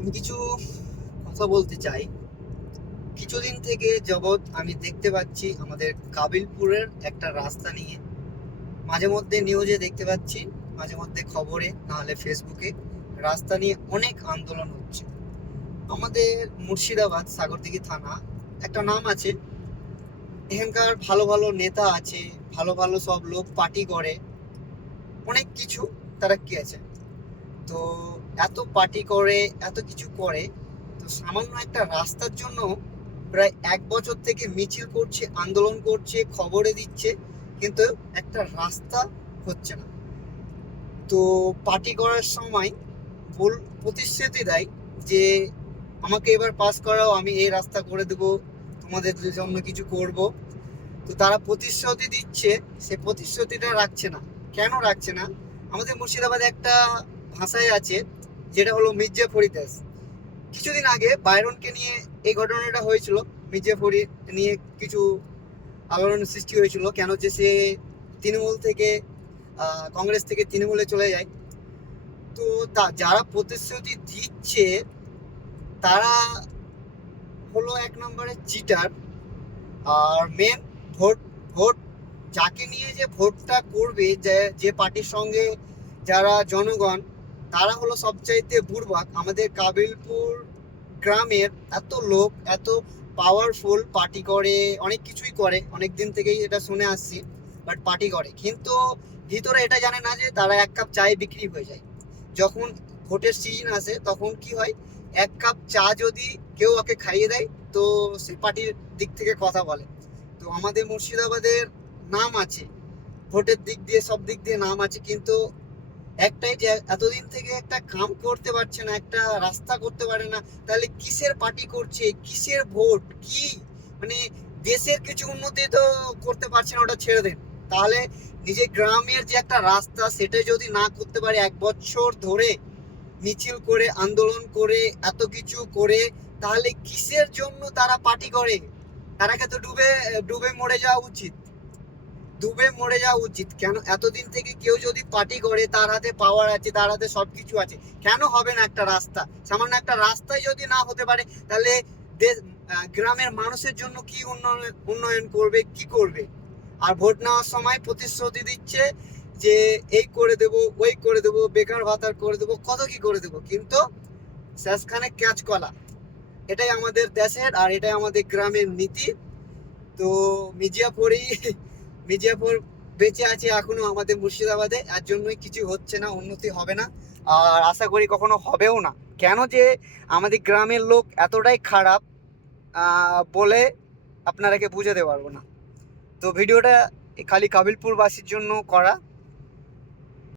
আমি কিছু কথা বলতে চাই। কিছুদিন থেকে যাবৎ আমি দেখতে পাচ্ছি আমাদের কাবিলপুরের একটা রাস্তা নিয়ে মাঝে মধ্যে নিউজে দেখতে পাচ্ছি, মাঝে মধ্যে খবরে নাহলে ফেসবুকে রাস্তা নিয়ে অনেক আন্দোলন হচ্ছে। আমাদের মুর্শিদাবাদ সাগরদিঘি থানা একটা নাম আছে, এখানকার ভালো ভালো নেতা আছে, ভালো ভালো সব লোক পার্টি করে, অনেক কিছু তারা কি আছে। তো এত পার্টি করে, এত কিছু করে, তো সামান্য একটা রাস্তার জন্য প্রায় 1 বছর থেকে মিছিল করছে, আন্দোলন করছে, খবরে দিচ্ছে, কিন্তু একটা রাস্তা হচ্ছে না। তো পার্টি করার সময় ভুল প্রতিশ্রুতি দেয় যে আমাকে এবার পাস করাও, আমি এই রাস্তা করে দেবো, তোমাদের জন্য কিছু করব। তো তারা প্রতিশ্রুতি দিচ্ছে, সে প্রতিশ্রুতিটা রাখছে না। কেন রাখছে না? আমাদের মুর্শিদাবাদে একটা ভাষায় আছে, যেটা হলো মির্জাফরি দেশ। কিছুদিন আগে বাইরনকে নিয়ে এই ঘটনাটা হয়েছিল। মির্জাফরি নিয়ে কিছু আলোড়ন সৃষ্টি হয়েছিল, কেন যে সে তৃণমূল থেকে কংগ্রেস থেকে তৃণমূলে চলে যায়। তো যারা প্রতিশ্রুতি দিচ্ছে তারা হলো এক নম্বরে চিটার। আর মেন ভোট ভোট যাকে নিয়ে যে ভোটটা করবে, যে যে পার্টির সঙ্গে যারা জনগণ, তারা হলো সবচাইতে বুড়বাক। আমাদের কাবিলপুর গ্রামের এত লোক, এত পাওয়ারফুল, পার্টি করে, অনেক কিছুই করে, অনেক দিন থেকেই এটা শুনে আসছি। বাট পার্টি করে, কিন্তু ভিতরে এটা জানে না যে তারা 1 কাপ চায়ে বিক্রি হয়ে যায়। যখন ভোটের সিজন আসে তখন কি হয়, 1 কাপ চা যদি কেউ ওকে খাইয়ে দেয়, তো সে পার্টির দিক থেকে কথা বলে। তো আমাদের মুর্শিদাবাদের নাম আছে, ভোটের দিক দিয়ে সব দিক দিয়ে নাম আছে, কিন্তু একটাই যে এতদিন থেকে একটা কাম করতে পারছে না, একটা রাস্তা করতে পারে না। তাহলে কিসের পার্টি করছে, কিসের ভোট কি? মানে দেশের কিছু উন্নতি তো করতে পারছে না, ওটা ছেড়ে দেন। তাহলে নিজের গ্রামের যে একটা রাস্তা, সেটা যদি না করতে পারে, 1 বছর ধরে মিছিল করে, আন্দোলন করে, এত কিছু করে, তাহলে কিসের জন্য তারা পার্টি করে? তারাকে তো ডুবে ডুবে মরে যাওয়া উচিত, ডুবে মরে যাওয়া উচিত। কেন এতদিন থেকে কেউ যদি পার্টি করে, তার হাতে পাওয়ার আছে, তার হাতে সবকিছু আছে, কেন হবে না একটা রাস্তা? সামান্য একটা রাস্তায় যদি না হতে পারে, তাহলে গ্রামের মানুষের জন্য কি উন্নয়ন উন্নয়ন করবে, কি করবে? আর ভোট নেওয়ার সময় প্রতিশ্রুতি দিচ্ছে যে এই করে দেব, ওই করে দেব, বেকার ভাতার করে দেব, কত কি করে দেব, কিন্তু শেষখানে ক্যাচ কলা। এটাই আমাদের দেশের, আর এটাই আমাদের গ্রামের নীতি। তো মির্জাপুরই মির্জাপুর বেঁচে আছে এখনো আমাদের মুর্শিদাবাদে, এর জন্যই কিছু হচ্ছে না, উন্নতি হবে না, আর আশা করি কখনো হবেও না। কেন যে আমাদের গ্রামের লোক এতটাই খারাপ, বলে আপনারাকে বুঝাতে পারবো না। তো ভিডিওটা খালি কাবিলপুরবাসীর জন্য করা।